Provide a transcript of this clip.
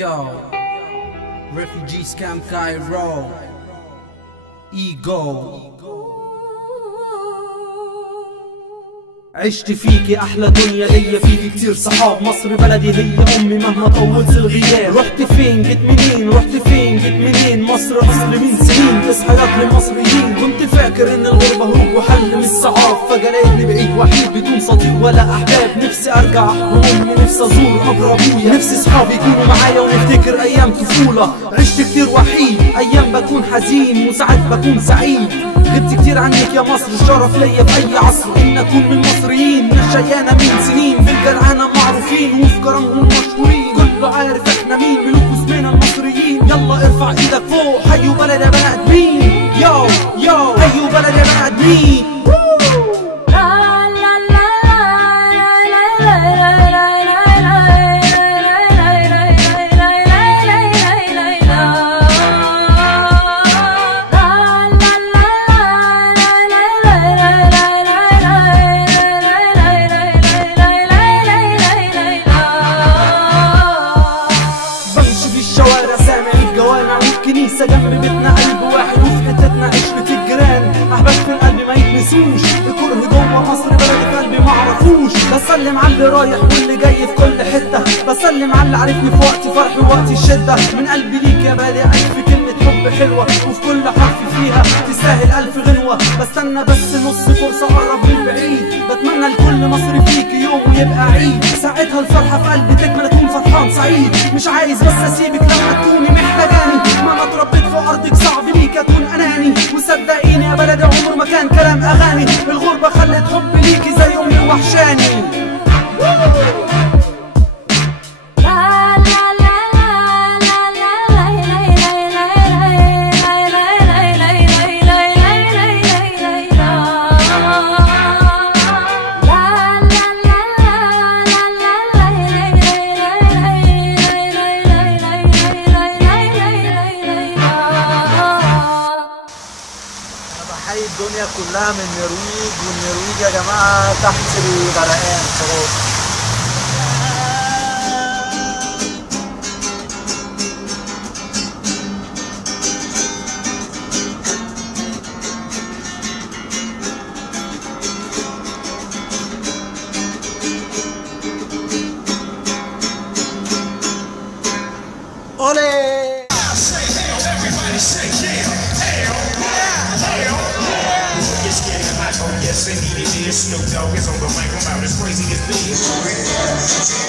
Yo, refugees camp Cairo, Ego. عشت فيكي احلى دنيا ليا، فيكي كتير صحاب، مصر بلدي هي امي مهما طولت الغياب. رحت فين جيت منين، رحت فين جيت منين، مصر اصل من سنين تصحيات للمصريين. كنت فاكر ان الغربة هروب وحل من الصعاب، فجأة لقيتني بعيد وحيد بدون صديق ولا احباب. نفسي ارجع احضن امي، نفسي ازور قبر ابويا، نفسي صحابي يكونوا معايا ونفتكر ايام طفولة. عشت كتير وحيد، ايام بكون حزين وساعات بكون سعيد. غبت كتير عنك يا مصر، الشرف ليا في اي عصر ان اكون من مصريين. نشيانا من سنين في الجرعانة معروفين وفي كرمهم مشهورين. كله عارف احنا مين، ملوك اسمنا المصريين. يلا ارفع ايدك فوق، حيوا بلد يا بني ادمين. يو يو حيوا بلد يا بني ادمين. كنيسة جنب بيتنا، قلب واحد وفي حتتنا عشرة الجيران. أحباب في القلب ما يتنسوش، الكره جوه مصر بلدي في قلبي معرفوش. بسلم على اللي رايح واللي جاي في كل حتة، بسلم على اللي عارفني في وقت فرحي ووقت الشدة. من قلبي ليك يا بلدي ألف كلمة حب حلوة، وفي كل حرف فيها تستاهل ألف غنوة. بستنى بس نص فرصة أقرب من بعيد، بتمنى لكل مصري فيك يوم ويبقى عيد. ساعتها الفرحة في قلبي تكمل، أكون فرحان سعيد. مش عايز بس أسيبك لما تكوني محتاجاني، ما أنا اتربيت في أرضك صعب ليك أكون أناني. وصدقيني يا بلدي عمر ما كان كلام أغاني، الغربة خلت حبي ليكي زي أمي وحشاني. بحيي الدنيا كلها من النرويج، والنرويج يا جماعة تحت الغرقان خلاص. أولي Snoop Dogg is on the mic, I'm about as crazy as me.